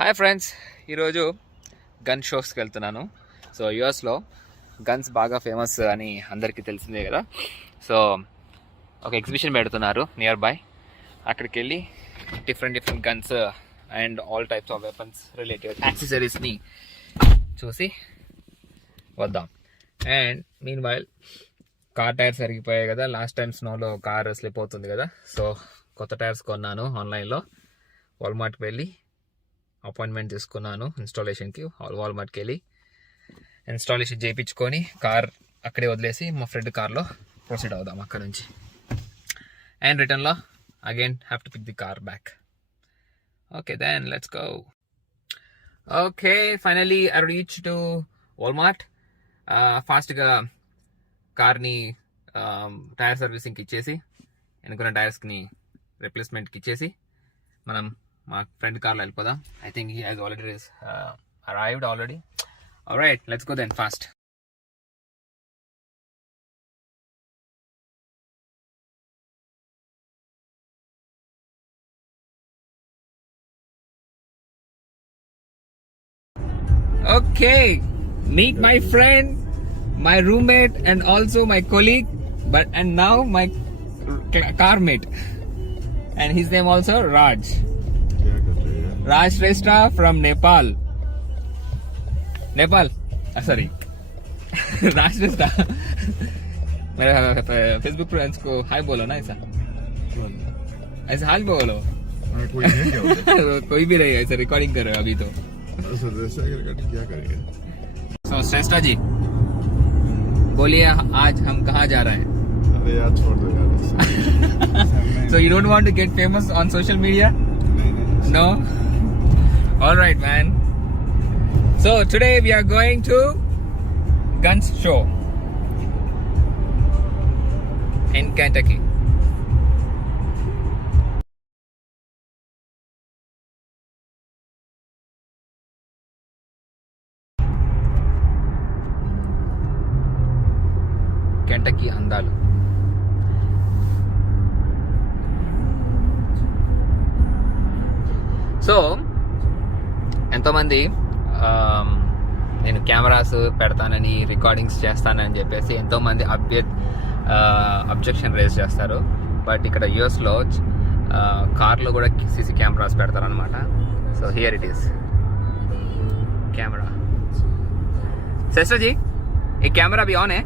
Hi friends, ఈరోజు గన్ షోస్కి వెళ్తున్నాను. సో యుఎస్లో గన్స్ బాగా ఫేమస్ అని అందరికీ తెలిసిందే కదా. సో ఒక ఎగ్జిబిషన్ పెడుతున్నారు నియర్ బై. అక్కడికి వెళ్ళి different guns and all types of weapons related యాక్సెసరీస్ని చూసి వద్దాం. And meanwhile car tyres అరిగిపోయాయి కదా, లాస్ట్ టైం స్నోలో కార్ స్లిప్ అవుతుంది కదా. సో కొత్త టైర్స్ కొన్నాను ఆన్లైన్లో. వాల్మార్ట్కి వెళ్ళి అపాయింట్మెంట్ తీసుకున్నాను ఇన్స్టాలేషన్కి. వాల్మార్ట్కి వెళ్ళి ఇన్స్టాలేషన్ చేయించుకొని కార్ అక్కడే వదిలేసి మా ఫ్రెండ్ కార్లో ప్రొసీడ్ అవుదాం అక్కడ నుంచి. అండ్ రిటర్న్లో again have to pick the car back. Okay then let's go. Okay, finally I reach to Walmart. ఫాస్ట్గా కార్ని టైర్ సర్వీసింగ్కి ఇచ్చేసి, ఎన్నుకున్న టైర్స్ని రిప్లేస్మెంట్కి ఇచ్చేసి మనం మా ఫ్రెండ్ కార్లో వెళ్ళిపోదాం. I think he has already arrived already. Alright, let's go then fast. Okay, meet my friend, my roommate and also my colleague, and now my car mate, and his name also Raj. Raj Shrestha from Nepal. Sorry. Raj Shrestha. मेरे Facebook friends को हाय बोलो ना. ऐसा हाय बोलो. कोई है क्या? कोई भी नहीं, ऐसा रिकॉर्डिंग कर रहे हो अभी तो. क्या करेंगे? So श्रेष्ठा जी बोलिए, आज हम कहाँ जा रहे हैं? अरे यार छोड़ दो यार. So you don't want to get famous on social media? No? Alright man. So today we are going to Guns Show in Kentucky. Kentucky అందాలు. సో ఎంతోమంది నేను కెమెరాస్ పెడతానని, రికార్డింగ్స్ చేస్తానని చెప్పేసి ఎంతోమంది అబ్జెక్షన్ రేజ్ చేస్తారు. బట్ ఇక్కడ యూఎస్లో కార్లో కూడా సీసీ కెమెరాస్ పెడతారనమాట. So here it is camera. Sesha ji, ఈ కెమెరా भी ऑन है?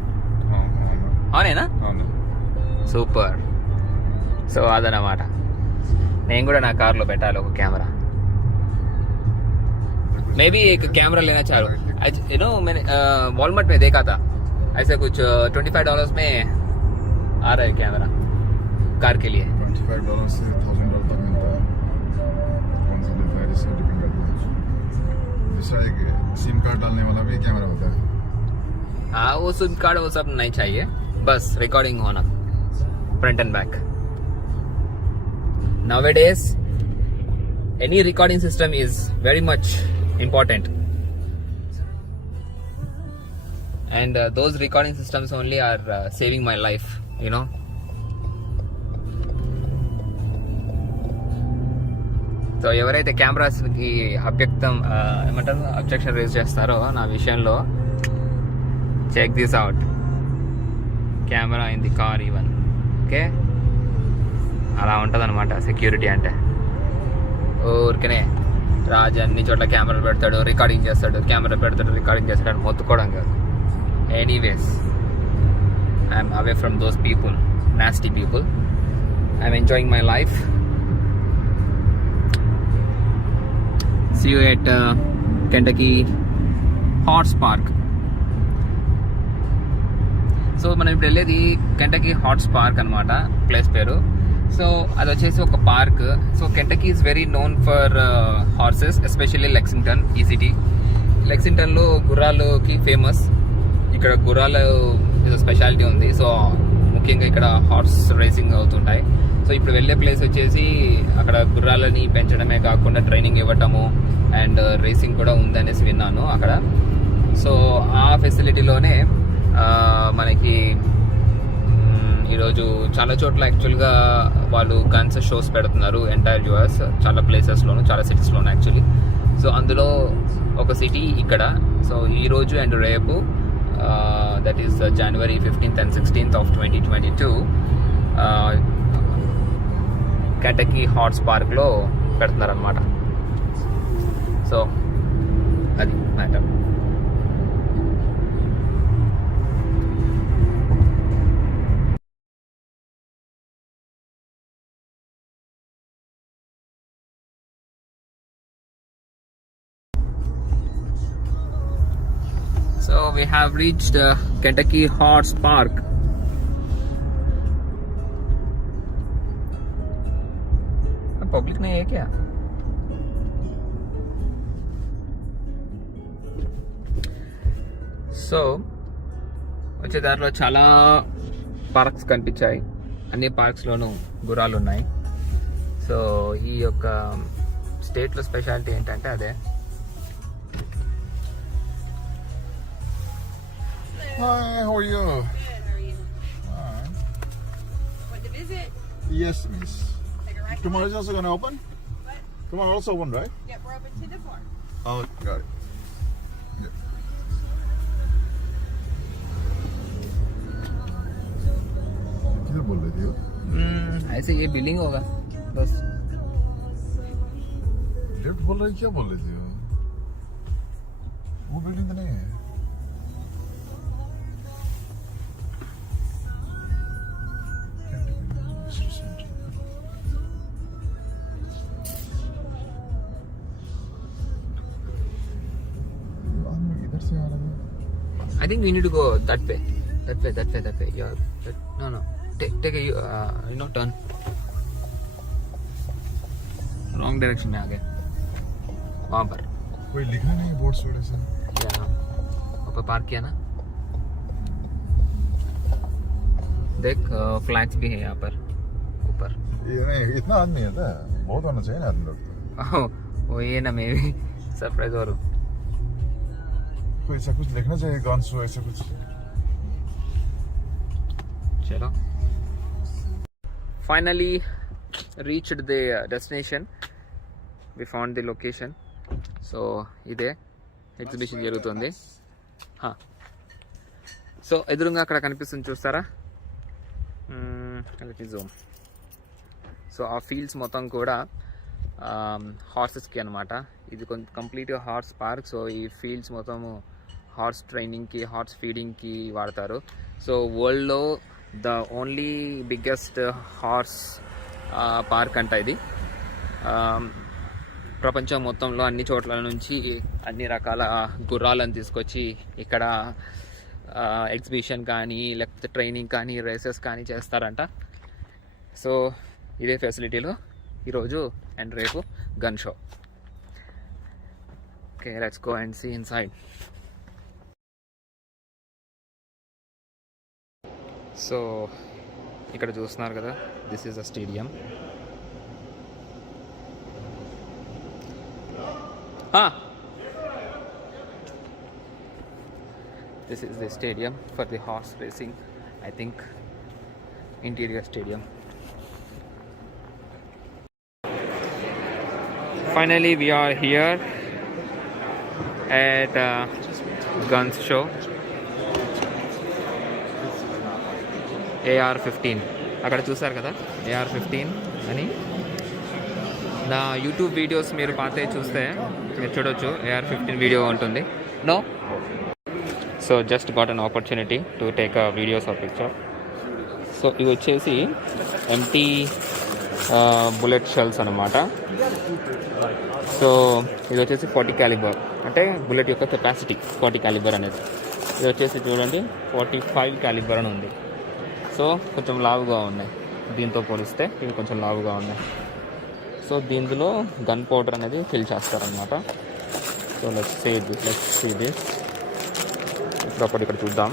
ऑन है ना? సూపర్. సో అదనమాట, నేను కూడా నా కార్లో పెట్టాలి ఒక కెమెరా. मैं भी एक कैमरा लेना चाह रहा हूँ. यू नो मैंने वॉलमार्ट में देखा था ऐसे कुछ $25 में आ रहा है कैमरा कार के लिए. $25 से $1,000 तक मिलता है. कौन सा लेता है इससे डिपेंड करता है. दूसरा एक सिम कार्ड डालने वाला भी कैमरा होता है. हाँ, वो सिम कार्ड वो सब नहीं चाहिए, बस रिकॉर्डिंग होना front end back. Nowadays any recording system is very much important, and those recording systems only are saving my life, you know. So ఎవరైతే కెమెరాస్కి అబ్జెక్షన్ రేజ్ చేస్తారో నా విషయంలో, check this out, camera in the car even. Okay, అలా ఉంటుంది అనమాట సెక్యూరిటీ అంటే. ఊరికనే రాజు అన్ని చోట్ల కెమెరాలు పెడతాడు, రికార్డింగ్ చేస్తాడు, కెమెరా పెడతాడు, రికార్డింగ్ చేస్తాడు అని మొత్తుకోవడం కాదు. Anyways, I'm away from those people, nasty people. I'm enjoying my life. See you at Kentucky Horse Park. So మనం ఇప్పుడు వెళ్ళేది కెంటకీ హార్స్ పార్క్ అనమాట ప్లేస్ పేరు. సో అది వచ్చేసి ఒక park. So Kentucky is very known for horses, especially Lexington, ఈ city. లెక్సింగ్టన్లో గుర్రాలకి ఫేమస్. ఇక్కడ గుర్రాలు ఏదో స్పెషాలిటీ ఉంది. సో ముఖ్యంగా ఇక్కడ హార్స్ రేసింగ్ అవుతుంటాయి. సో ఇప్పుడు వెళ్ళే ప్లేస్ వచ్చేసి అక్కడ గుర్రాలని పెంచడమే కాకుండా ట్రైనింగ్ ఇవ్వటము అండ్ రేసింగ్ కూడా ఉందనేసి విన్నాను అక్కడ. సో ఆ ఫెసిలిటీలోనే మనకి ఈరోజు చాలా చోట్ల యాక్చువల్గా వాళ్ళు గన్స్ షోస్ పెడుతున్నారు ఎంటైర్ యూఎస్, చాలా ప్లేసెస్లోను, చాలా సిటీస్లోను యాక్చువల్లీ. సో అందులో ఒక సిటీ ఇక్కడ. సో ఈరోజు అండ్ రేపు that is January 15th and 16th of 2022 Kentucky horse పార్క్లో పెడుతున్నారనమాట. సో అది matter. So we have reached Kentucky Horse Park. Public नहीं है क्या? సో వచ్చే దారిలో చాలా పార్క్స్ కనిపించాయి. అన్ని పార్క్స్లోనూ గుర్రాలు ఉన్నాయి. సో ఈ యొక్క స్టేట్లో స్పెషాలిటీ ఏంటంటే అదే. Hi, how are you? Good, how are you? Hi. Want to visit? Yes, miss. Take a ride? Tomorrow is also going to open? What? Tomorrow also open, right? Yeah, we're open 10 to 4. Oh, got it. Yeah. किधर बोल रही थी वो? ऐसे ये बिल्डिंग होगा बस. लिफ्ट बोल रही क्या बोल रही थी वो बिल्डिंग तो नहीं है. इधर से आ रहा है. I think we need to go that way. That way. Yeah. No. Take a turn. Wrong direction में आ गए. वहाँ पर. कोई लिखा नहीं बोर्ड थोड़े से. यहाँ ऊपर पार्क किया ना. देख फ्लैग्स भी है यहाँ पर ऊपर. ये नहीं इतना आदमी है ना. बहुत होना चाहिए ना आदमी लोग तो. वो ये ना मैं भी सरप्राइज और कोई ऐसा कुछ लिखना चाहिए गांसो ऐसा कुछ. चलो. Finally reached the destination. We found the location. So ఇదే ఎగ్జిబిషన్ జరుగుతుంది. సో ఎదురుగా అక్కడ కనిపిస్తుంది చూస్తారా. జూమ్. సో ఆ ఫీల్డ్స్ మొత్తం కూడా హార్సెస్కి అనమాట. ఇది కంప్లీట్గా హార్స్ పార్క్. సో ఈ ఫీల్డ్స్ మొత్తము హార్స్ ట్రైనింగ్కి హార్స్ ఫీడింగ్కి వాడతారు. సో వరల్డ్లో the only biggest horse park అంట ఇది. ప్రపంచం మొత్తంలో అన్ని చోట్ల నుంచి అన్ని రకాల గుర్రాలను తీసుకొచ్చి ఇక్కడ ఎగ్జిబిషన్ కానీ లేకపోతే ట్రైనింగ్ కానీ రేసెస్ కానీ చేస్తారంట. సో ఇదే ఫెసిలిటీలో ఈరోజు అండ్ రేపు gun show. Okay, let's go and see inside. So ఇక్కడ చూస్తున్నారు కదా, this is a stadium. This is the stadium for the horse racing. I think interior stadium. Finally, we are here at Guns Show. AR-15 అక్కడ చూసారు కదా, AR-15 అని. నా YouTube videos మీరు పాతే చూస్తే మీరు చూడొచ్చు, AR-15 వీడియో ఉంటుంది. No, so just got an opportunity to take a videos of picture. So ఇవి వచ్చేసి ఎంటీ బుల్లెట్ షెల్స్ అనమాట. సో ఇది వచ్చేసి 40 క్యాలిబర్, అంటే బుల్లెట్ యొక్క కెపాసిటీ 40 క్యాలిబర్ అనేది. ఇది వచ్చేసి చూడండి 45 క్యాలిబర్ అని ఉంది. సో కొంచెం లావుగా ఉన్నాయి, దీంతో పోలిస్తే ఇవి కొంచెం లావుగా ఉన్నాయి. సో దీంట్లో గన్ పౌడర్ అనేది ఫిల్ చేస్తారనమాట. So let's see this. ఇప్పుడు ఇక్కడ చూద్దాం.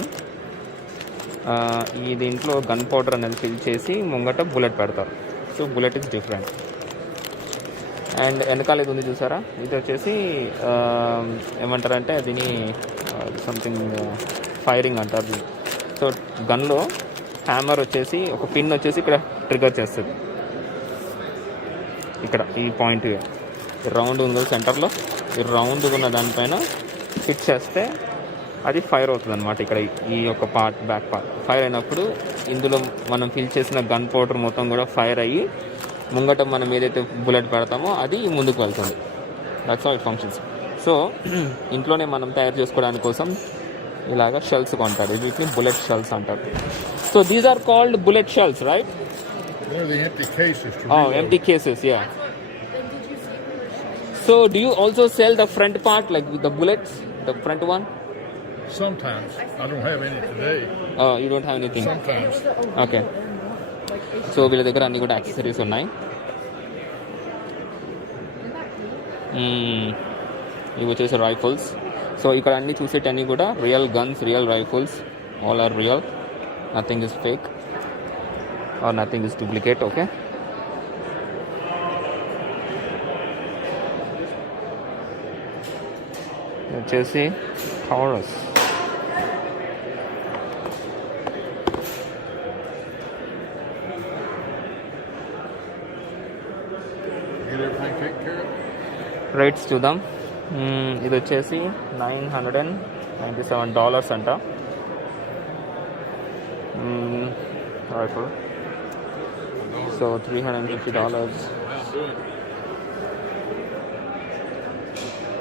ఈ దీంట్లో గన్ పౌడర్ అనేది ఫిల్ చేసి ముంగట బుల్లెట్ పెడతారు. So bullet is different. And వెనకాల ఇది ఉంది చూసారా, ఇది వచ్చేసి ఏమంటారంటే దీని సంథింగ్ ఫైరింగ్ అంటారు. సో గన్లో హ్యామర్ వచ్చేసి ఒక పిన్ వచ్చేసి ఇక్కడ ట్రిగర్ చేస్తుంది, ఇక్కడ ఈ పాయింట్. రౌండ్ ఉంది సెంటర్లో, ఈ రౌండ్ ఉన్న దానిపైన హిట్ చేస్తే అది ఫైర్ అవుతుంది అనమాట. ఇక్కడ ఈ యొక్క పార్ట్, బ్యాక్ పార్ట్ ఫైర్ అయినప్పుడు ఇందులో మనం ఫిల్ చేసిన గన్ పౌడర్ మొత్తం కూడా ఫైర్ అయ్యి ముంగట మనం ఏదైతే బుల్లెట్ పెడతామో అది ముందుకు వెళ్తుంది. That's how it functions. So ఇంట్లోనే మనం తయారు చేసుకోవడానికి కోసం ఇలాగ షెల్స్ కొంటారు, వీటిని బుల్లెట్ షెల్స్ అంటారు. So these are called bullet shells, right? They're the empty cases to Oh, reload. empty cases, yeah. So do you also sell the front part, like with the bullets, the front one? Sometimes. I don't have any today. Oh, you don't have anything. Sometimes. Okay. So వీళ్ళ దగ్గర అన్ని కూడా యాక్సెసరీస్ ఉన్నాయి. ఇవి వచ్చేసి rifles. So ఇక్కడ అన్ని చూసేటన్నీ కూడా real guns, real rifles, all are real, nothing is fake or nothing is duplicate. Okay, వచ్చేసి Taurus. Get everything taken care of. Rates చూద్దాం. ఇది వచ్చేసి $997 అంట rifle. So $350.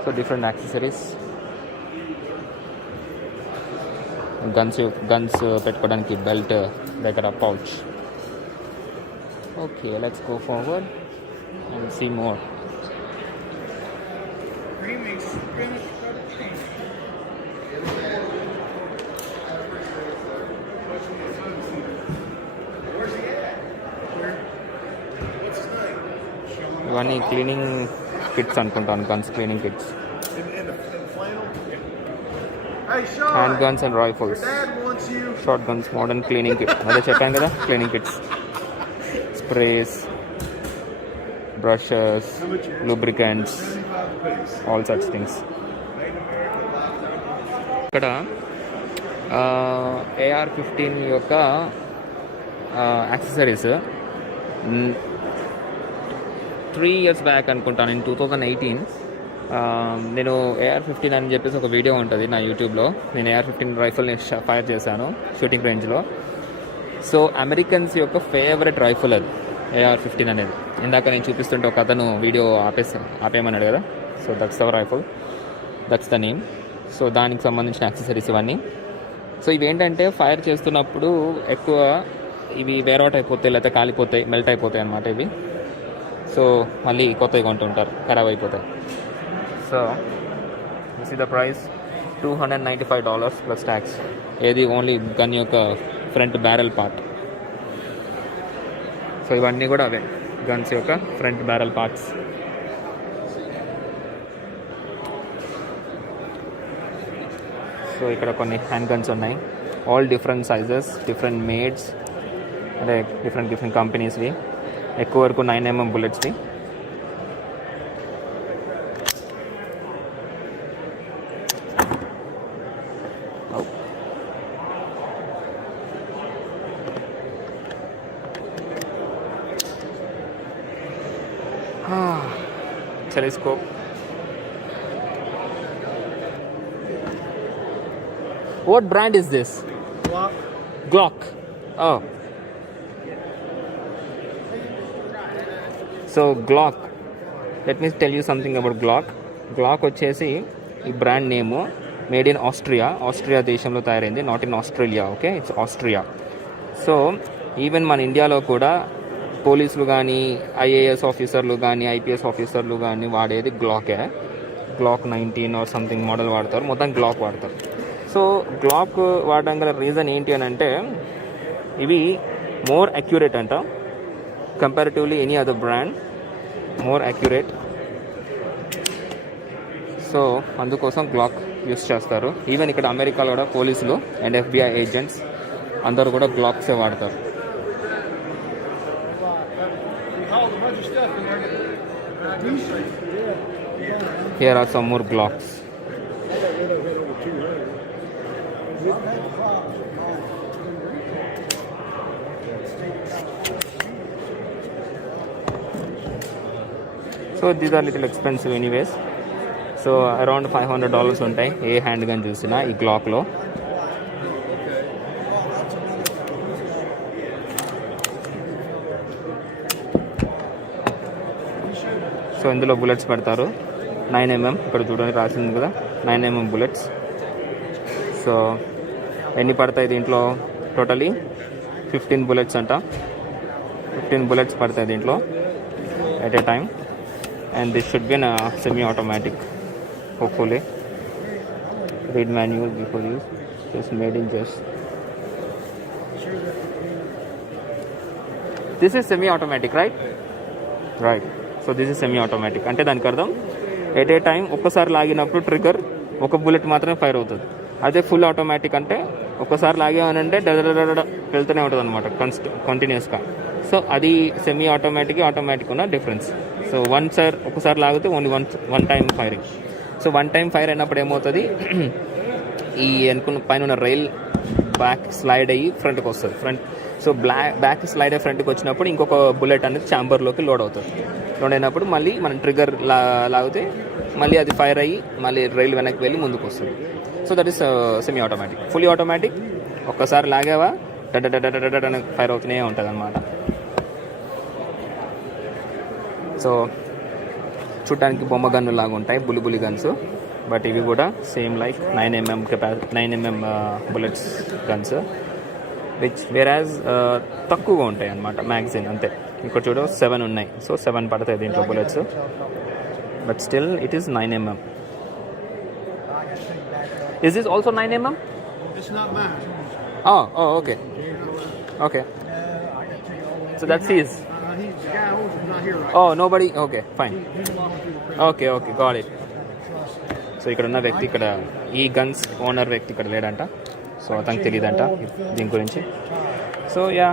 So different accessories. Guns పెట్టుకోవడానికి బెల్ట్ దగ్గర pouch. Okay, let's go forward and see more. ఇవన్నీ cleaning kits అనుకుంటాను, guns cleaning kits, hand guns and rifles, short guns, modern cleaning kit. అదే చెప్పాను కదా, cleaning kits, sprays, brushes, lubricants, all such things. ఇక్కడ AR-15 యొక్క accessories 3 years back అనుకుంటాను, in 2018 నేను AR-15 అని చెప్పేసి ఒక వీడియో ఉంటుంది నా యూట్యూబ్లో. నేను AR-15 రైఫిల్ని ఫైర్ చేశాను షూటింగ్ రేంజ్లో. సో అమెరికన్స్ యొక్క ఫేవరెట్ రైఫిల్ అది AR-15 అనేది. ఇందాక నేను చూపిస్తుంటే ఒక అతను వీడియో ఆపేయమన్నాడు కదా. So that's our rifle, that's the name. So దానికి సంబంధించిన యాక్సెసరీస్ ఇవన్నీ. సో ఇవేంటంటే ఫైర్ చేస్తున్నప్పుడు ఎక్కువ ఇవి వేర్ అవుట్ అయిపోతాయి, లేకపోతే కాలిపోతాయి, మెల్ట్ అయిపోతాయి అన్నమాట ఇవి. సో మళ్ళీ కొత్తవి కొంటుంటారు, ఖరాబ్ అయిపోతాయి. So this is the price, $295 plus tax. ఏది ఓన్లీ గన్ యొక్క ఫ్రంట్ బ్యారెల్ పార్ట్. సో ఇవన్నీ కూడా అవే గన్స్ యొక్క ఫ్రంట్ బ్యారెల్ పార్ట్స్. సో ఇక్కడ కొన్ని హ్యాండ్ గన్స్ ఉన్నాయి, all different sizes, different mades, అంటే డిఫరెంట్ కంపెనీస్వి. ఎక్కువ వరకు 9mm బుల్లెట్స్వి. Telescope. What brand is this? Glock. Oh. So Glock. Let me tell you something about Glock. Glock వచ్చేసి ఈ బ్రాండ్ నేము మేడ్ ఇన్ ఆస్ట్రియా దేశంలో తయారైంది, not in Australia. Okay, it's Austria. So even మన ఇండియాలో కూడా పోలీసులు కానీ, IAS ఆఫీసర్లు కానీ, IPS ఆఫీసర్లు కానీ వాడేది గ్లాకే. గ్లాక్ 19 ఆర్ సంథింగ్ మోడల్ వాడతారు, మొత్తం గ్లాక్ వాడతారు. సో గ్లాక్ వాడడం గల రీజన్ ఏంటి అని అంటే, ఇవి మోర్ అక్యురేట్ అంట comparatively any other brand, more accurate. So అందుకోసం గ్లాక్ యూస్ చేస్తారు. ఈవెన్ ఇక్కడ అమెరికాలో కూడా పోలీసులు అండ్ FBI ఏజెంట్స్ అందరూ కూడా గ్లాక్సే వాడతారు. Here are some more Glocks. So these are little expensive anyways. So around $500 ఉంటాయి ఏ హ్యాండ్ గన్ చూసినా ఈ గ్లాక్లో. సో ఇందులో బుల్లెట్స్ పెడతారు 9mm, ఇక్కడ చూడండి రాసింది కదా 9mm బుల్లెట్స్. సో ఎన్ని పడతాయి దీంట్లో? టోటలీ 15 బుల్లెట్స్ అంట. 15 బుల్లెట్స్ పడతాయి దీంట్లో at a time. And this should be semi automatic hopefully. Read manual before use. Just made in just. This is semi automatic right? Right. So this is semi automatic అంటే దానికి అర్థం at a time ఒక్కసారి లాగినప్పుడు ట్రిగ్గర్ ఒక బుల్లెట్ మాత్రమే ఫైర్ అవుతుంది. అదే full automatic అంటే ఒక్కసారి లాగామనంటే డడడడ వెళ్తూనే ఉంటుంది అనమాట కంటిన్యూస్గా. సో అది సెమీ ఆటోమేటిక్ ఉన్న డిఫరెన్స్. సో ఒకసారి లాగితే only one time firing. So one time fire అయినప్పుడు ఏమవుతుంది, ఈ అనుకున్న పైన ఉన్న రైల్ బ్యాక్ స్లైడ్ అయ్యి ఫ్రంట్కి వస్తుంది. సో బ్యాక్ స్లైడ్ అయ్యి ఫ్రంట్కి వచ్చినప్పుడు ఇంకొక బుల్లెట్ అనేది ఛాంబర్లోకి లోడ్ అవుతుంది. లోడ్ అయినప్పుడు మళ్ళీ మనం ట్రిగ్గర్ లాగితే మళ్ళీ అది ఫైర్ అయ్యి మళ్ళీ రైల్ వెనక్కి వెళ్ళి ముందుకు వస్తుంది. So that is semi automatic. Fully automatic ఒక్కసారి లాగావా డడ ఫైర్ అవుతూనే ఉంటుంది అనమాట. సో చూడటానికి బొమ్మ గన్ను లాగా ఉంటాయి బుల్లి గన్స్. బట్ ఇవి కూడా same like 9mm bullets guns, which varies తక్కువగా ఉంటాయి అన్నమాట మ్యాగజైన్ అంతే. ఇక్కడ చూడ 7 ఉన్నాయి. సో 7 పడతాయి దీంట్లో bullets. But still it is 9mm. Is this also 9mm? It's not mine. Oh, okay. Okay. So that's his. He's the guy who owns it, not here right Oh, nobody. Okay, fine. He's walking through the press. Okay, got it. So ఇక్కడ ఉన్న వ్యక్తి ఇక్కడ ఈ guns owner వ్యక్తి ఇక్కడ లేడంట. సో అతనికి తెలియదంట దీని గురించి. సో యా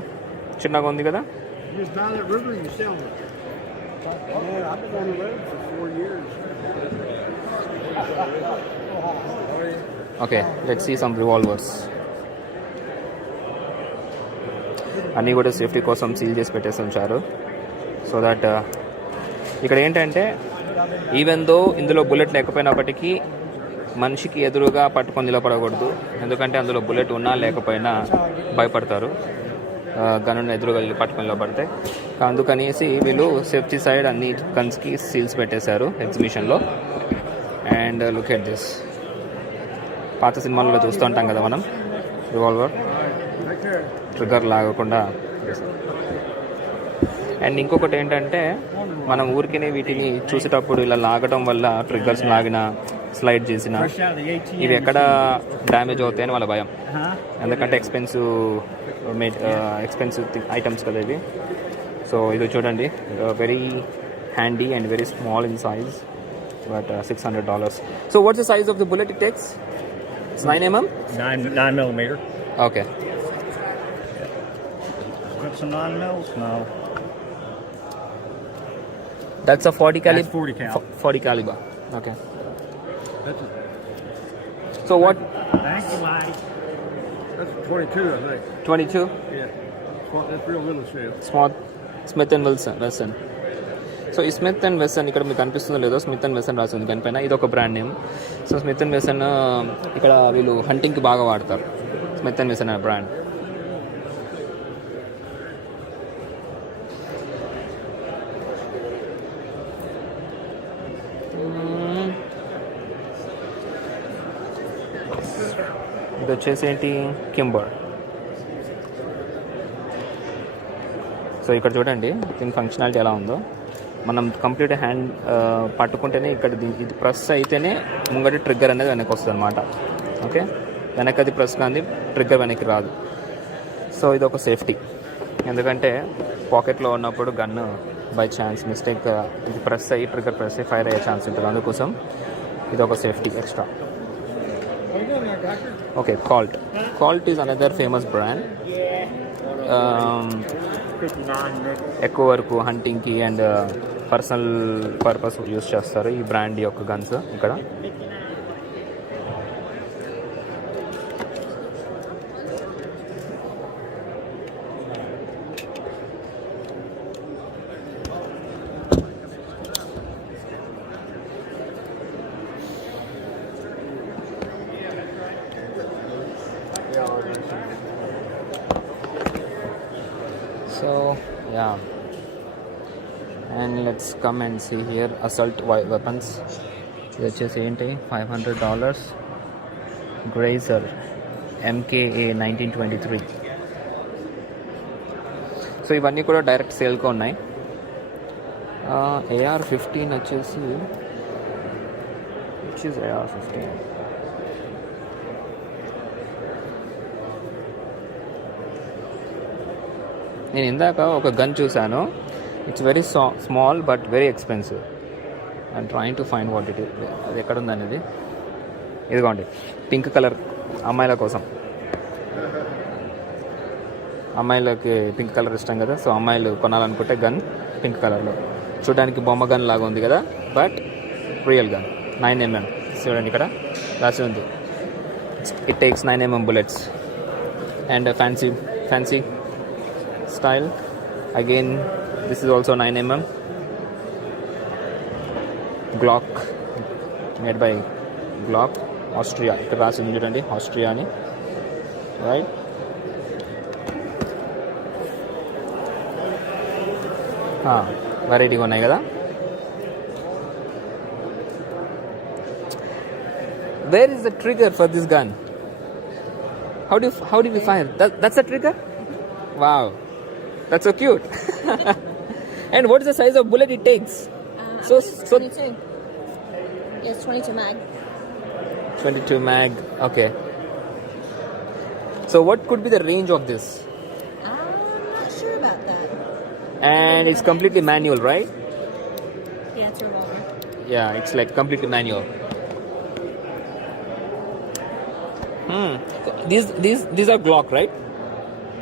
చిన్నగా ఉంది కదా. You just buy that Ruger and you sell it. Yeah, I've been on the road for 4 years. Okay, let's see some revolvers. అన్నీ కూడా సేఫ్టీ కోసం సీల్ చేసి పెట్టేసి ఉంచారు. సో దట్ ఇక్కడ ఏంటంటే ఈవెన్ దో ఇందులో బుల్లెట్ లేకపోయినప్పటికీ మనిషికి ఎదురుగా పట్టుకొని నిలబడకూడదు. ఎందుకంటే అందులో బుల్లెట్ ఉన్నా లేకపోయినా భయపడతారు గన్ను ఎదురుగా పట్టుకొని నిలబడితే. అందుకనేసి వీళ్ళు సేఫ్టీ సైడ్ అన్ని గన్స్కి సీల్స్ పెట్టేశారు ఎగ్జిబిషన్లో. And look at this. పాత సినిమాల్లో చూస్తూ ఉంటాం కదా మనం రివాల్వర్ ట్రిగ్గర్ లాగకుండా. అండ్ ఇంకొకటి ఏంటంటే మనం ఊరికినే వీటిని చూసేటప్పుడు ఇలా లాగడం వల్ల ట్రిగ్గర్స్ లాగిన స్లైడ్ చేసిన ఇవి ఎక్కడ డ్యామేజ్ అవుతాయని వాళ్ళ భయం. ఎందుకంటే ఎక్స్పెన్సివ్ ఐటమ్స్ కదా ఇవి. సో ఇది చూడండి, very handy and very small in size, but $600. So what's the size of the bullet it takes? It's 9mm? 9mm. Okay. Got some 9mm? No. That's a 40 caliber? That's 40 cal. 40 caliber. Okay. That's a, So what? Thank you, Mike. that's a 22, I think. 22? Yeah. That's real little shell. Small Smith & Wesson. So ఈ Smith and Wesson ఇక్కడ మీకు కనిపిస్తుందో లేదో Smith and Wesson రాసింది దానిపైన. ఇది ఒక brand name. So Smith and Wesson ఇక్కడ వీళ్ళు హంటింగ్కి బాగా వాడతారు. స్మిత్ అండ్ వెసన్ అనే బ్రాండ్. ఇది వచ్చేసి ఏంటి, కింబర్. సో ఇక్కడ చూడండి దీని ఫంక్షనాలిటీ ఎలా ఉందో. మనం కంప్లీట్ హ్యాండ్ పట్టుకుంటేనే ఇక్కడ ఇది ప్రెస్ అయితేనే ముంగటి ట్రిగ్గర్ అనేది వెనక్కి వస్తుంది అనమాట. ఓకే, వెనక్కి అది ప్రెస్ కానీ ట్రిగ్గర్ వెనక్కి రాదు. సో ఇది ఒక సేఫ్టీ. ఎందుకంటే పాకెట్లో ఉన్నప్పుడు గన్ను బై ఛాన్స్ మిస్టేక్ ఇది ప్రెస్ అయ్యి ట్రిగ్గర్ ప్రెస్ అయ్యి ఫైర్ అయ్యే ఛాన్స్ ఉంటుంది. అందుకోసం ఇది ఒక safety extra. Okay, Colt is another famous brand. ఎక్కువ వరకు హంటింగ్కి అండ్ పర్సనల్ పర్పస్ యూస్ చేస్తారు ఈ బ్రాండ్ యొక్క గన్స్ ఇక్కడ. So yeah, and let's come and see here assault weapons. ఇది వచ్చేసి ఏంటి $500 గ్రేజర్ MKA 1923. సో ఇవన్నీ కూడా డైరెక్ట్ సేల్గా ఉన్నాయి. AR-15 వచ్చేసి which is AR-15. నేను ఇందాక ఒక గన్ చూశాను. It's very small but very expensive. I'm trying to find what it is. అది ఎక్కడ ఉందనేది. ఇదిగోండి, పింక్ కలర్ అమ్మాయిల కోసం. అమ్మాయిలకి పింక్ కలర్ ఇష్టం కదా, సో అమ్మాయిలు కొనాలనుకుంటే గన్ పింక్ కలర్లో. చూడడానికి బొమ్మ గన్ లాగా ఉంది కదా, బట్ రియల్ గన్ 9mm. చూడండి ఇక్కడ రాసి ఉంది, it takes 9mm bullets and fancy style. Again, this is also 9mm. Glock, made by Glock, Austria. ఇక్కడ రాసి ఉంది చూడండి, ఆస్ట్రియా అని, రైట్. వెరైటీగా ఉన్నాయి కదా. Where is the trigger for this gun? How do we fire? That's the trigger? Wow, that's so cute. And what is the size of bullet it takes? So 22. Yes, 22 mag. 22 mag. Okay. So what could be the range of this? I'm not sure about that. And it's completely manual, right? Yeah, it's revolver. Yeah, it's like completely manual. These are Glock, right?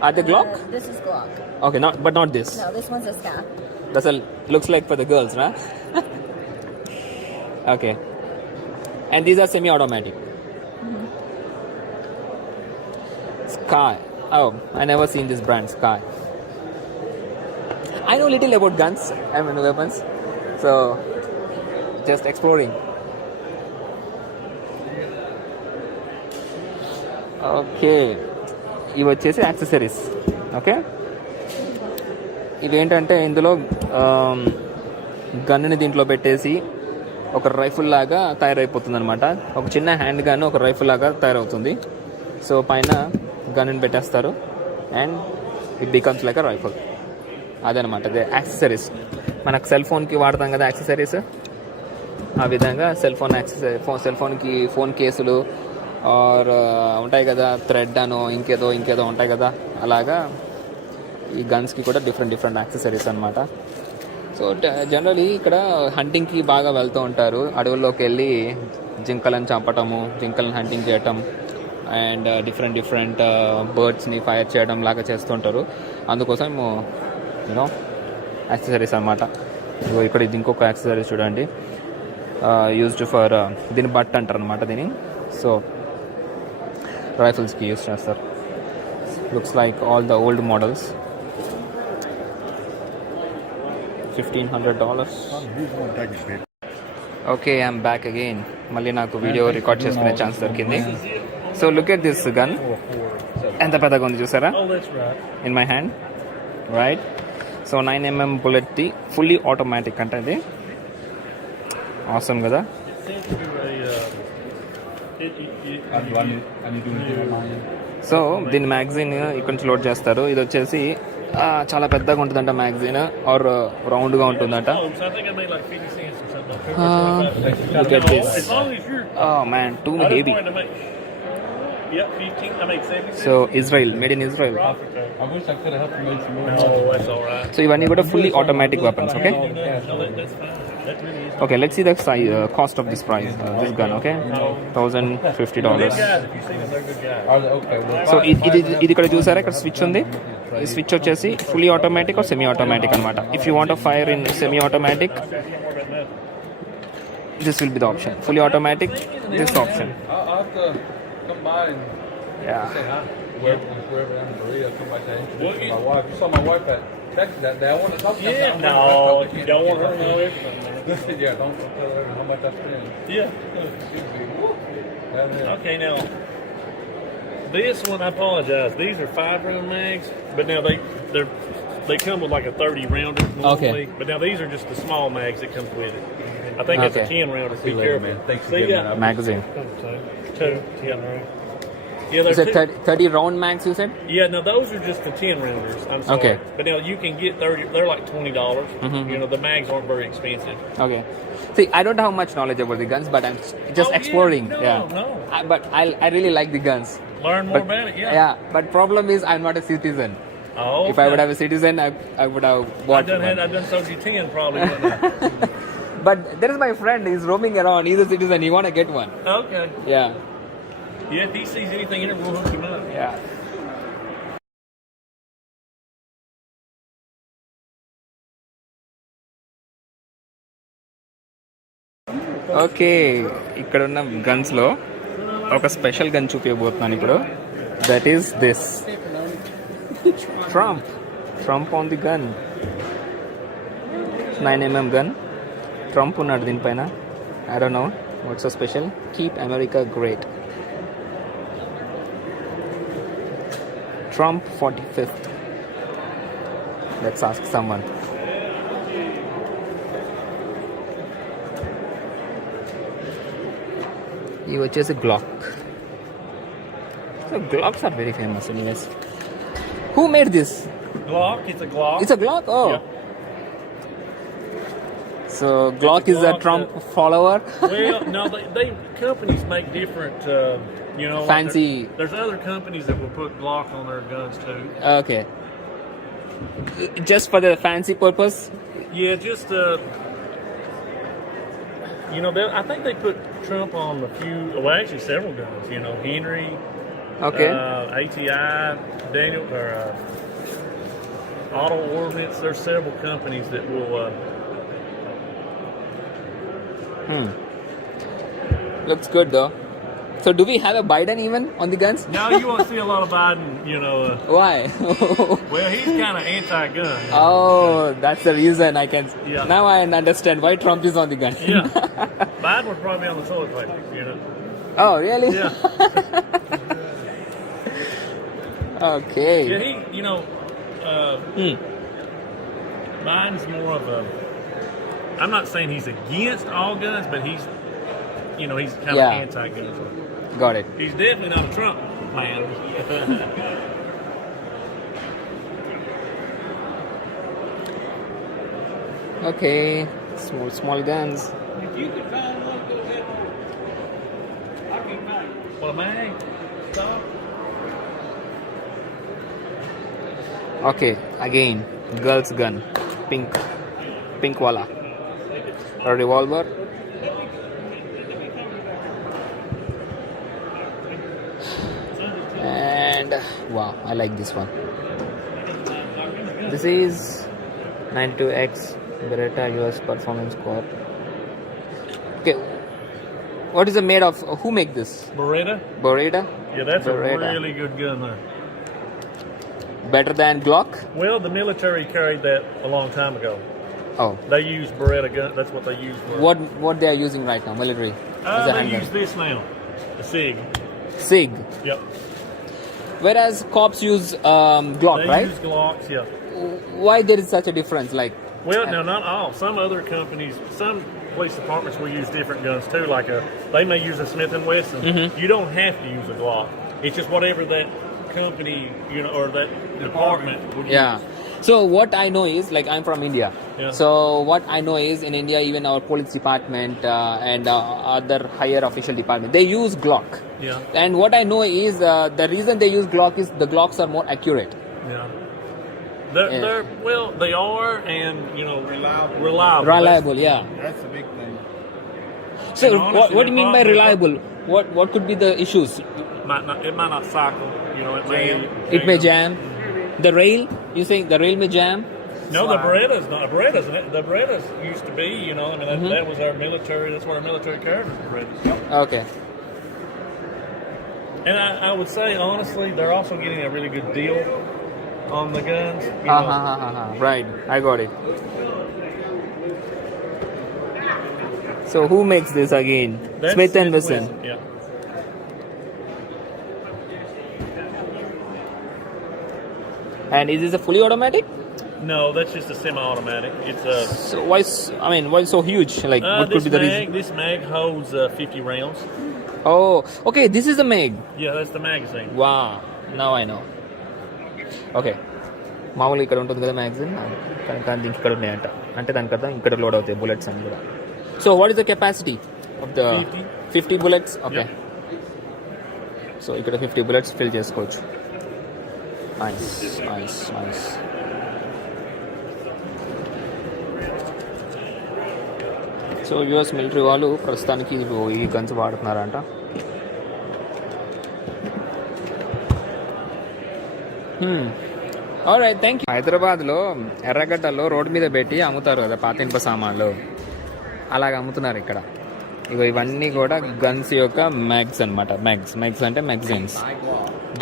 Are they Glock? This is Glock. Okay, but not this. No, this one's a Scat. Looks like for the girls, huh? Okay. And these are semi-automatic. Sky. Oh, I never seen this brand, Sky. I know little about guns, weapons. So, just exploring. Okay, ఇవి వచ్చేసి accessories. Okay, ఇవేంటంటే ఇందులో గన్నుని దీంట్లో పెట్టేసి ఒక రైఫిల్ లాగా తయారైపోతుంది అనమాట. ఒక చిన్న హ్యాండ్ గన్ ఒక రైఫిల్ లాగా తయారవుతుంది. సో పైన గన్నుని పెట్టేస్తారు and it becomes like a rifle. అదనమాట, అదే యాక్సెసరీస్. మనకు సెల్ ఫోన్కి వాడతాం కదా యాక్సెసరీస్, ఆ విధంగా సెల్ ఫోన్కి ఫోన్ కేసులు ఆర్ ఉంటాయి కదా, థ్రెడ్ అనో ఇంకేదో ఉంటాయి కదా, అలాగా ఈ గన్స్కి కూడా డిఫరెంట్ యాక్సెసరీస్ అనమాట. సో జనరలీ ఇక్కడ హంటింగ్కి బాగా వెళ్తూ ఉంటారు. అడవుల్లోకి వెళ్ళి జింకలను చంపటము, జింకలను హంటింగ్ చేయటం అండ్ డిఫరెంట్ బర్డ్స్ని ఫైర్ చేయడం లాగా చేస్తుంటారు. అందుకోసం యూనో యాక్సెసరీస్ అనమాట. ఇక్కడ ఇది ఇంకొక యాక్సెసరీస్ చూడండి, యూజ్డ్ ఫర్ దీని బట్ అంటారు అనమాట దీని. సో రైఫిల్స్కి యూజ్ చేస్తారు. Looks like all the old models. $1,500. Okay, I'm back again. మళ్ళీ నాకు వీడియో రికార్డ్ చేసుకునే ఛాన్స్ దొరికింది. So look at this gun, ఎంత పెద్దగా ఉంది చూసారా in my hand, right. So 9mm బుల్లెట్ది, ఫుల్లీ ఆటోమేటిక్ అంటే ఇది ఆసమ్ కదా. సో దీని మ్యాగజైన్ ఇక్కడ నుంచి లోడ్ చేస్తారు. ఇది వచ్చేసి చాలా పెద్దగా ఉంటుందంట మ్యాగజైన్, ఆర్ రౌండ్గా ఉంటుందంట. Look at this. Oh man, too heavy. So Israel, made in Israel. I wish I could have helped you make some more. No, that's all right. So ఇవన్నీ కూడా fully automatic weapons, okay? Okay, let's see the cost of this price, this gun, okay? $1,050. So ఇది ఇక్కడ చూసారా, ఇక్కడ switch ఉంది. ఈ switch వచ్చేసి fully automatic or semi automatic అనమాట. If you want fire in semi automatic, this will be the option. Fully automatic, this option. I'll have to come by and Yeah. say hi. Wherever I'm in Korea, come by to introduce my wife. You saw my wife at Texas that day. I want to talk to her. No, you don't want her to know everything. Yeah, don't tell her how much I spend. Yeah. Okay, now this one, I apologize. These are 5-round mags, but now they're they come with like a 30 rounder normally, Okay. but now these are just the small mags that comes with it. I think it's a Okay. 10 rounder. Be See you later, careful. man. Thanks for See giving ya. that up. Magazine. Two 10 round. Yeah, Is they're it two- 30 round mags, you said? Yeah, no, those are just the 10 rounders. I'm sorry. Okay. But now you can get 30, they're like $20. Mhm. You know, the mags aren't very expensive. Okay. See, I don't have much knowledge about the guns, but I'm just Oh, yeah. exploring. No, yeah. no. But I really like the guns. Learn more about it, yeah. But problem is I'm not a citizen. Oh, If I would okay. have a citizen, I would have I bought done, one. I done sold you 10 probably, wouldn't I? But there is my friend. He's roaming around. He's a citizen. He want to get one. Okay. Yeah. Yeah, if he sees anything in it, we'll hook him up. Yeah. Okay ఇక్కడ ఉన్న గన్స్ లో ఒక special gun చూపించబోతున్నాను ఇప్పుడు. That is this Trump on the gun. 9mm gun. Trump ఉన్నాడు దీనిపైన. I don't know what's so special. Keep America great. Trump 45th. Let's ask someone. He watches a Glock. So Glocks are very famous in US. Who made this? Glock, it's a Glock. It's a Glock? Oh. Yeah. So Glock is a Glock Trump that- follower? Well, no, they companies make different, you know. like Fancy- there's other companies that will put Glock on their guns too. Okay. Just for the fancy purpose? Yeah, just you know, I think they put Trump on a few, well, actually several guns. You know, Henry, Okay. ATI, Daniel, or Auto Ordnance. There's several companies that will. Looks good though. So do we have a Biden even on the guns? Now you won't see a lot of Biden. You know, Why? well, he's kind of anti-gun. Oh, that's the reason I can. Yeah. Now I understand why Trump is on the gun. Yeah, Biden would probably be on the toilet paper. You know. Oh, really? Yeah. Okay. Yeah, he, you know, Biden's more of a. I'm not saying he's against all guns, but he's, you know, he's kind Yeah. of anti-gun. So Got it. he's definitely not a Trump man. Okay. Small guns. If you could find one of those, I can find. Well, man, stop. Okay. Again, girl's gun. Pink wala. A revolver. And wow, I like this one. This is 92X Beretta US Performance Corp. Okay, what is it made of? Who make this? Beretta. Beretta? Yeah, that's Beretta. a really good gun there. Better than Glock? Well, the military carried that a long time ago. Oh, They use Beretta gun. That's what they use for. what they are using right now? Military as a They handgun. use this now, the SIG. SIG. Yep. Whereas cops use Glock, They right? use Glocks. Yeah. Why there is such a difference? Like, Well, no, not all. Some other companies, some police departments will use different guns too. Like they may use a Smith and Wesson. Mm-hmm. You don't have to use a Glock. It's just whatever that company, you know, or that department would yeah. use. So what I know is, like, I'm from India. Yeah. So what I know is, in India, even our police department and other higher official department, they use Glock. Yeah. And what I know is the reason they use Glock is the Glocks are more accurate. Yeah. Yeah. They're well, they are, and you know, reliable. Reliable, yeah. That's the big thing. So And honestly, what do you mean by they're reliable? What could be the issues? It might not cycle. You know, it may. It may jam. The rail? You saying the rail may jam? No, the Beretta's not. The Berettas used to be. You know, I mean, that was our military. That's what our military carried was Berettas. Okay. And I would say honestly, they're also getting a really good deal on the guns. You know. Right, I got it. So who makes this again? That's Smith and Wesson. Yeah. And is this a fully automatic? No, that's just a semi-automatic. It's a. So why so huge? Like what could This be the reason? mag. This mag holds 50 rounds. Oh, okay. This is the Meg. Yeah, that's the magazine. వా now I know okay మామూలుగా ఇక్కడ ఉంటుంది కదా మ్యాగజైన్ కానీ దీనికి ఇక్కడ ఉన్నాయంట అంటే దానికి అర్థం ఇక్కడ లోడ్ అవుతాయి బుల్లెట్స్ అని కూడా so what is the capacity of the 50 bullets okay so ఇక్కడ 50 బుల్లెట్స్ ఫిల్ చేసుకోవచ్చు nice nice nice so US military వాళ్ళు ప్రస్తుతానికి ఈ గన్స్ వాడుతున్నారంట ఆల్రైట్ థ్యాంక్ యూ హైదరాబాద్లో ఎర్రగడ్డలో రోడ్డు మీద పెట్టి అమ్ముతారు కదా పాత ఇనుప సామాన్లు అలాగ అమ్ముతున్నారు ఇక్కడ ఇగో ఇవన్నీ కూడా గన్స్ యొక్క మ్యాగ్స్ అనమాట మ్యాగ్స్ అంటే magazines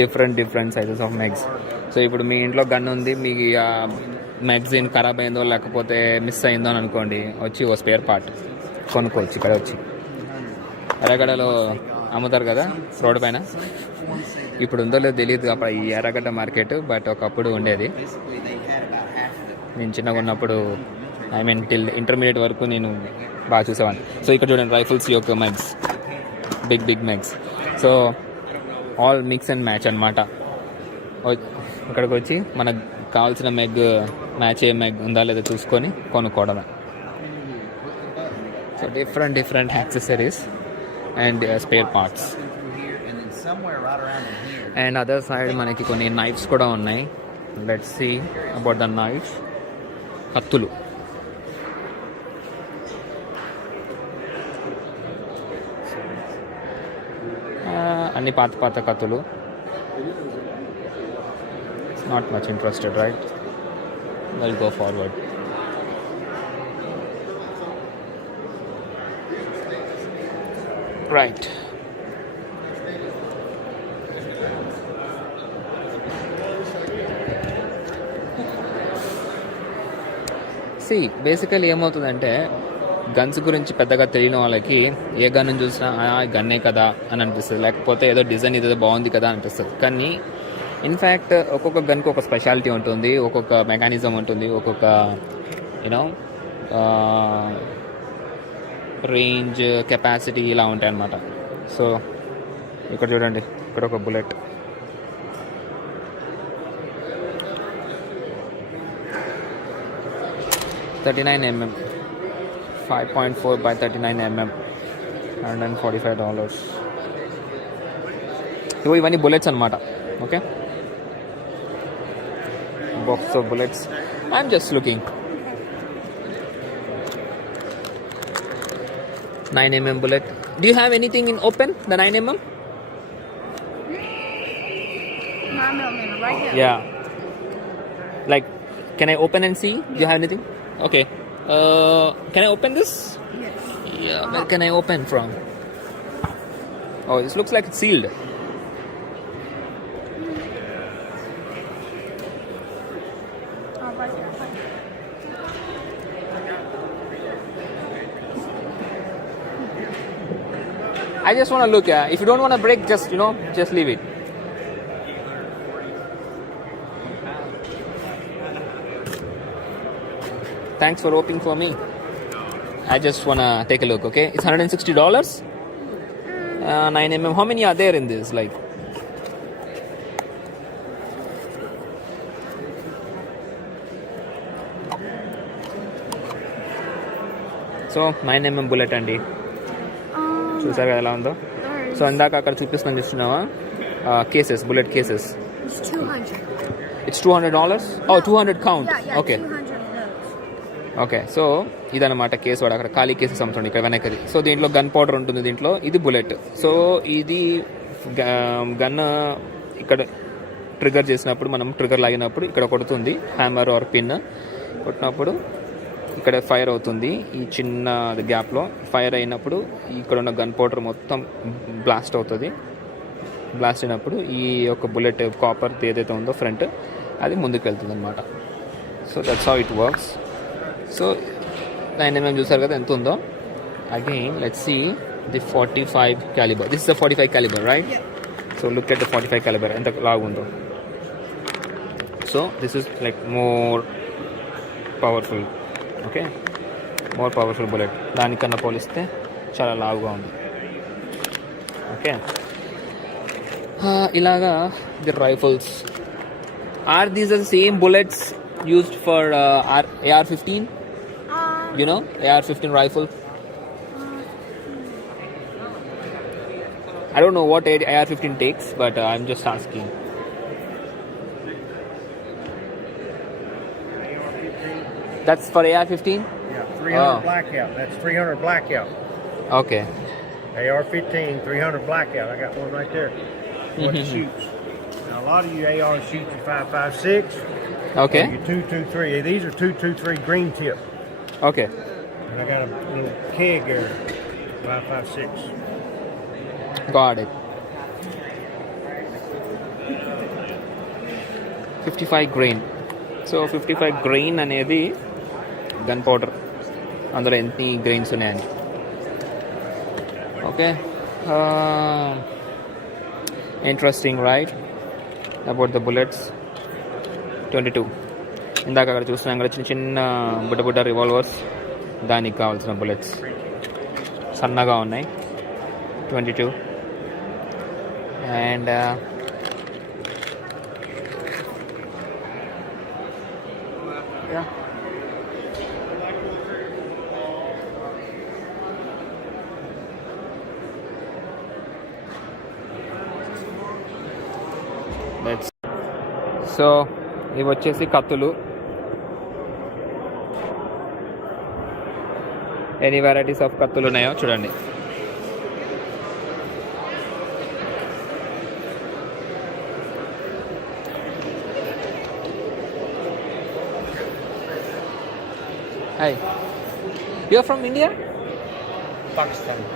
different sizes of mags so ఇప్పుడు మీ ఇంట్లో గన్ ఉంది మీ మ్యాగజైన్ ఖరాబ్ అయిందో లేకపోతే మిస్ అయిందో అని అనుకోండి వచ్చి ఓ స్పేర్ పార్ట్ కొనుక్కోవచ్చు ఇక్కడ వచ్చి ఎర్రగడ్డలో అమ్ముతారు కదా రోడ్డు పైన ఇప్పుడు ఉందో లేదో తెలియదు అప్పుడు ఈ ఎర్రగడ్డ మార్కెట్ బట్ ఒకప్పుడు ఉండేది నేను చిన్నగా ఉన్నప్పుడు ఐ మీన్ టిల్ ఇంటర్మీడియట్ వరకు నేను బాగా చూసేవాడిని సో ఇక్కడ చూడండి రైఫిల్స్ యొక్క mags big mags so all mix and match అనమాట ఇక్కడికి వచ్చి మనకు కావాల్సిన మ్యాచ్ ఏ మ్యాగ్ ఉందా లేదా చూసుకొని కొనుక్కోవడమే so different accessories and spare parts and other side మనకి కొన్ని నైఫ్స్ కూడా ఉన్నాయి let's see about the knives కత్తులు అన్ని పాత కత్తులు not much interested right will go forward right basically ఏమవుతుందంటే గన్స్ గురించి పెద్దగా తెలియని వాళ్ళకి ఏ గన్ చూసినా గన్నే కదా అని అనిపిస్తుంది లేకపోతే ఏదో డిజైన్ ఇదేదో బాగుంది కదా అనిపిస్తుంది కానీ ఇన్ఫ్యాక్ట్ ఒక్కొక్క గన్కి ఒక స్పెషాలిటీ ఉంటుంది ఒక్కొక్క మెకానిజం ఉంటుంది ఒక్కొక్క యూనో రేంజ్ కెపాసిటీ ఇలా ఉంటాయి అన్నమాట సో ఇక్కడ చూడండి ఇక్కడ ఒక బుల్లెట్ $39mm 5.4 by 39mm $145 ఇవన్నీ బుల్లెట్స్ అనమాట okay box of bullets I'm just looking 9mm bullet. Do you have anything in open the 9mm? 9mm right here. Yeah, like can I open and see? Do you have anything? Okay. Can I open this? Yes. Yeah. Where can I open from? Oh, this looks like it's sealed. Right here. I just want to look. If you don't want to break, just leave it. Thanks for opening for me. I just want to take a look, okay? It's $160. 9mm. How many are there in this? Like, so 9mm bullet అండి చూసారు కదా ఎలా ఉందో సో ఇందాక అక్కడ చూపిస్తున్నాను చూస్తున్నావా cases bullet cases It's 200. It's $200 oh 200 count Yeah, okay 200 of those. Okay so ఇదన్నమాట కేసు వాడు అక్కడ ఖాళీ కేసెస్ అమ్ముతుంది ఇక్కడ వెనకది సో దీంట్లో గన్ పౌడర్ ఉంటుంది దీంట్లో ఇది బుల్లెట్ సో ఇది గన్ ఇక్కడ ట్రిగర్ చేసినప్పుడు మనం ట్రిగర్ లాగినప్పుడు ఇక్కడ కొడుతుంది హ్యామర్ ఆర్ పిన్ కొట్టినప్పుడు ఇక్కడ ఫైర్ అవుతుంది ఈ చిన్న గ్యాప్లో ఫైర్ అయినప్పుడు ఇక్కడ ఉన్న గన్ పౌడర్ మొత్తం బ్లాస్ట్ అవుతుంది బ్లాస్ట్ అయినప్పుడు ఈ యొక్క బుల్లెట్ కాపర్ ఏదైతే ఉందో ఫ్రంట్ అది ముందుకు వెళ్తుంది అనమాట so that's how it works so 9mm చూసారు కదా ఎంత ఉందో again let's see the 45 caliber this is 45 caliber right so look at the 45 caliber ఎంత లాగా ఉందో so this is like more powerful. Okay, more powerful bullet. దానికన్నా పోలిస్తే చాలా లావుగా ఉంది. ఓకే, ఇలాగా the rifles. Are these are same bullets used for AR-15? You know, AR-15 rifle. I don't know what AR-15 takes, but I'm just asking. That's for AR-15? Yeah, 300 blackout. That's 300 blackout. Okay. AR-15, 300 blackout. I got one right there. What it shoots. Now, a lot of you ARs shoot your 5.56. Okay. Your 2.23. These are 2.23 green tip. Okay. And I got a little keg there, 5.56. Got it. 55 grain. So 55 grain అనేది gun powder. అందులో ఎన్ని గ్రెయిన్స్ ఉన్నాయని. Okay, interesting write about the bullets. 22. ఇందాక అక్కడ చూస్తున్నాం కదా చిన్న చిన్న బుడ్డ రివాల్వర్స్, దానికి కావాల్సిన బుల్లెట్స్ సన్నగా ఉన్నాయి. 22. అండ్ సో ఇవి వచ్చేసి కత్తులు. ఎనీ వెరైటీస్ ఆఫ్ కత్తులు ఉన్నాయో చూడండి. Hi, you are from India?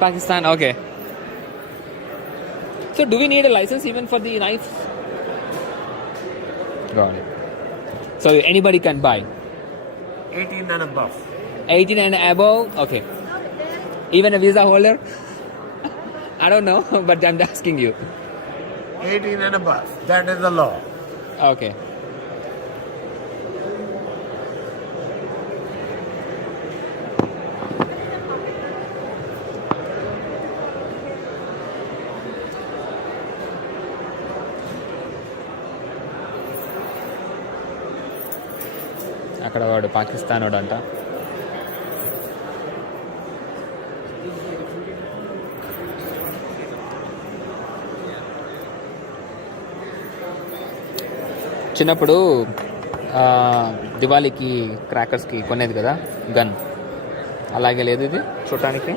Pakistan, okay. So do we need a license even for the knives? Got it. So anybody can buy? 18 and above. 18 and above? Okay. Even a visa holder? I don't know, but I'm asking you. 18 and above. That is the law. Okay. అక్కడ వాడు పాకిస్తాన్ వాడు అంట. చిన్నప్పుడు దివాళీకి క్రాకర్స్కి కొనేది కదా గన్, అలాగే లేదు ఇది చూడటానికి.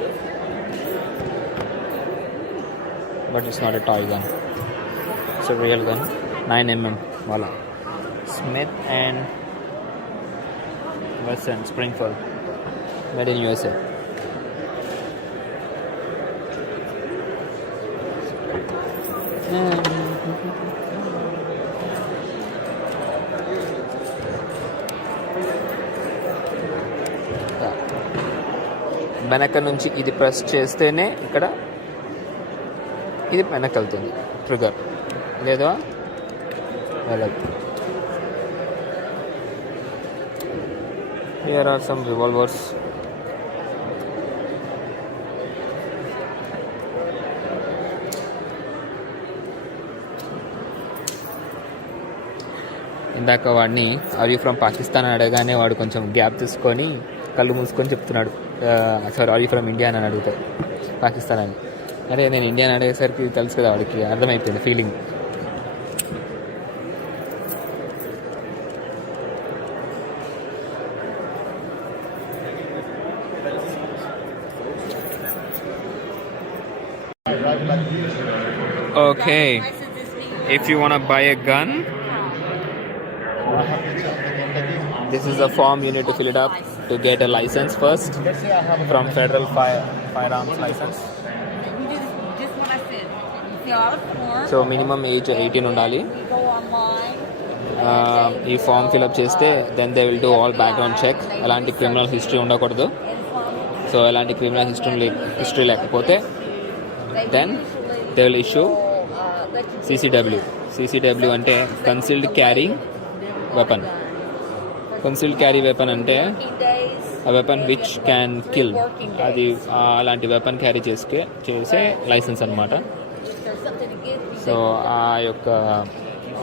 But it's not a toy gun, it's a real gun. 9mm వాళ్ళ Smith and Wesson Springfield, made in USA. వెనక నుంచి ఇది ప్రెస్ చేస్తేనే ఇక్కడ ఇది వెనక్కి వెళ్తుంది ట్రిగర్, లేదా వెళ్ళదు. Here are some revolvers. ఇందాక వాడిని ఆర్ యూ ఫ్రమ్ పాకిస్తాన్ అని అడగానే వాడు కొంచెం గ్యాప్ తీసుకొని కళ్ళు మూసుకొని చెప్తున్నాడు, sorry are you from India అని అడుగుతాడు పాకిస్తాన్ అని. అరే నేను ఇండియా అని అడిగేసరికి తెలుసు కదా వాడికి, అర్థమైపోయింది feeling. Okay, if you want to buy a gun, this is a form you need to fill it up to get a license first from Federal Firearms License. Just what I said. You fill out a form. So minimum age 18 ఉండాలి. You go online. ఈ form fill up చేస్తే then they will do all background check. ఎలాంటి criminal history ఉండకూడదు. So ఎలాంటి criminal history లేకపోతే then they will issue CCW. CCW అంటే concealed carrying weapon. Concealed carry weapon అంటే Working days. a weapon which can kill. Working అది days. అలాంటి weapon carry చేసే లైసెన్స్ అనమాట. If there's something to give you, so ఆ యొక్క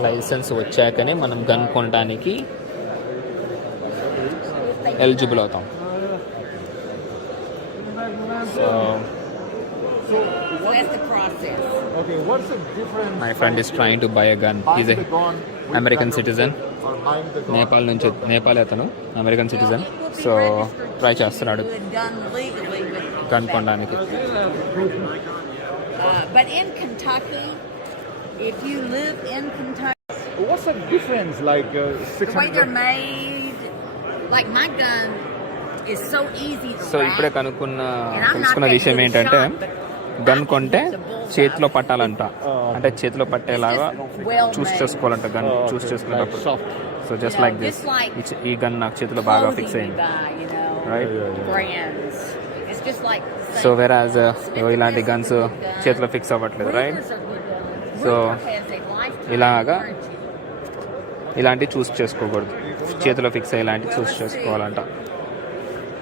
లైసెన్స్ వచ్చాకనే మనం గన్ కొనడానికి ఎలిజిబుల్ అవుతాం. So so that's the process. Okay, what's the difference? My friend is trying to buy a gun. Is a American citizen. Nepal అతను అమెరికన్ సిటిజన్. సో ట్రై చేస్తున్నాడు గన్ కొనడానికి. But in Kentucky, if you live in Kentucky, What's the difference? Like the way they're 600. made, like my gun is so easy to so wrap. ఇప్పుడే తెలుసుకున్న విషయం ఏంటంటే గన్ కొంటే చేతిలో పట్టాలంట. అంటే చేతిలో పట్టేలాగా చూస్ చేసుకోవాలంట గన్ చూస్ చేసుకునేటప్పుడు. సో జస్ట్ లైక్ దిస్, ఈ గన్ నాకు చేతిలో బాగా ఫిక్స్ అయింది. Right? Brands. It's just like so వెరాజ్ ఇలాంటి గన్స్ చేతిలో ఫిక్స్ అవ్వట్లేదు. రైట్? So, ఇలాగా ఇలాంటి చూస్ చేసుకోకూడదు. చేతిలో ఫిక్స్ అయ్యేలాంటి చూస్ చేసుకోవాలంట.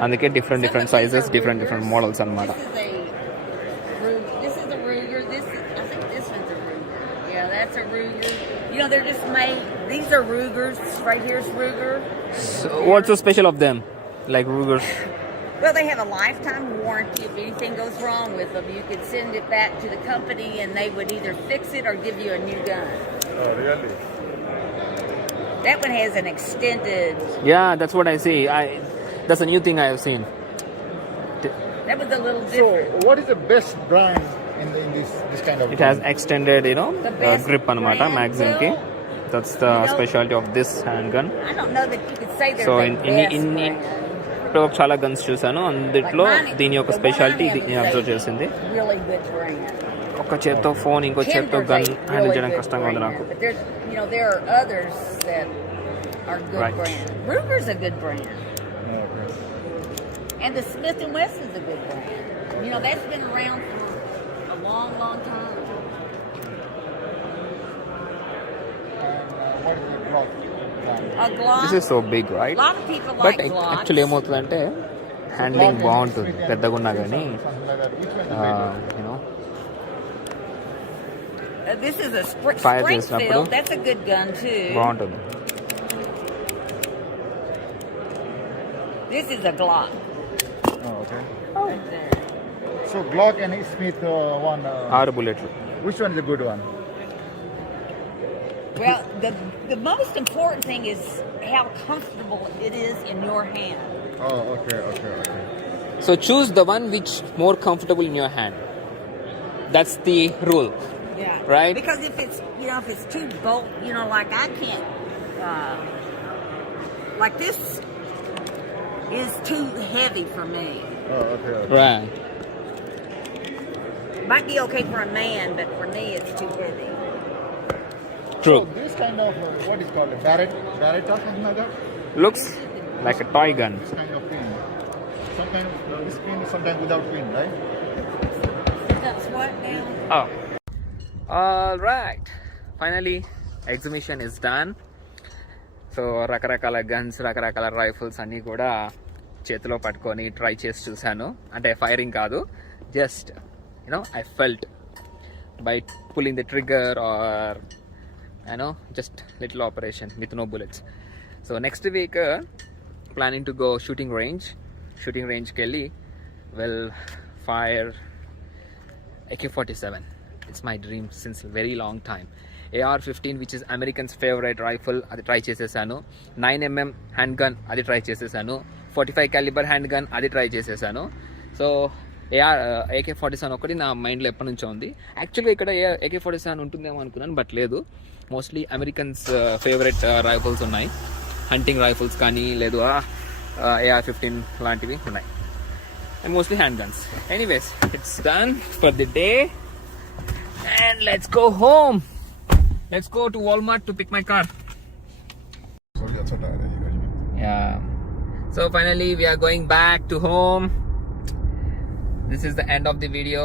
అందుకే డిఫరెంట్ సైజెస్, డిఫరెంట్ మోడల్స్ అన్నమాట. This is a Ruger. I think this one's a Ruger. Yeah, that's a Ruger. You know, they're just made. These are Rugers. Right here's Ruger. So, what's so special of them? Like Rugers? Well, they have a lifetime warranty. If anything goes wrong with them, you could send it back to the company, and they would either fix it or give you a new gun. Oh, really? That one has an extended. Yeah, that's what I see. That's a new thing I have seen. That was a little So, different. what is the best brand in this kind of? It has extended, The best grip anamata brand, magazine ki. That's the specialty of this handgun. I don't know that you could say they're So the best in brand. ఇప్పుడు చాలా గన్స్ చూసాను, అందులో దీని యొక్క స్పెషాలిటీ నేను అబ్జర్వ్ చేసింది. Really good brand. ఒక చేత్తో ఫోన్, ఇంకో చేత్తో Timber's gun a handle really చేయడం good కష్టంగా ఉంది brand, నాకు. but there's, there are others that are good Right. brand. Ruger's a good brand, Okay. and the Smith & Wesson's a good brand. That's been around for a long time. What is the Glock brand? A Glock. This is so big, A right? lot of people but like Glocks. Actually ఏమవుతుందంటే హ్యాండ్లింగ్ బాగుంటుంది పెద్దగా ఉన్నా కానీ. Something like that. Which one is better? You know This is a Fire Springfield. చేసినప్పుడు That's a good gun too. బాగుంటుంది. This is a Glock. Oh, okay. Right there. So Glock and Smith one. 6 బుల్లెట్లు. Which one is the good one? Well, the most important thing is how comfortable it is in your hand. Oh, okay. So choose the one which more comfortable in your hand. That's the rule. Yeah. Right? Because if it's too bolt, like I can't, like this is too heavy for me. Oh, okay. Right. Might be okay for a man, but for me it's too heavy. True. So this kind of what is called a Beretta, something like that. Looks like a toy gun. This kind of pin. Sometimes this pin, sometimes without pin, right? That's what now? Oh. All right. Finally, exhibition is done. So రకరకాల గన్స్, రకరకాల రైఫిల్స్ అన్నీ కూడా చేతిలో పట్టుకొని ట్రై చేసి చూశాను. అంటే firing కాదు, just I felt by pulling the trigger or just little operation with no bullets. So next week planning to go shooting range kelli will fire AK-47. It's my dream since a very long time. AR-15 which is Americans favorite rifle, adi try chesesanu. 9mm handgun adi try chesesanu. 45 caliber handgun adi try chesesanu. So AK-47 ఒకటి నా మైండ్లో ఎప్పటి నుంచో ఉంది. యాక్చువల్గా ఇక్కడ AK-47 ఉంటుందేమో అనుకున్నాను, బట్ లేదు. మోస్ట్లీ అమెరికన్స్ ఫేవరెట్ రైఫిల్స్ ఉన్నాయి. హంటింగ్ రైఫిల్స్ కానీ లేదు AR-15 లాంటివి ఉన్నాయి. And mostly hand guns. Anyways, it's done for the day and let's go home. Let's go to Walmart to pick my car. Sorry, अच्छा टायर है ये गाड़ी में. Yeah. So finally we are going back to home. This is the end of the video.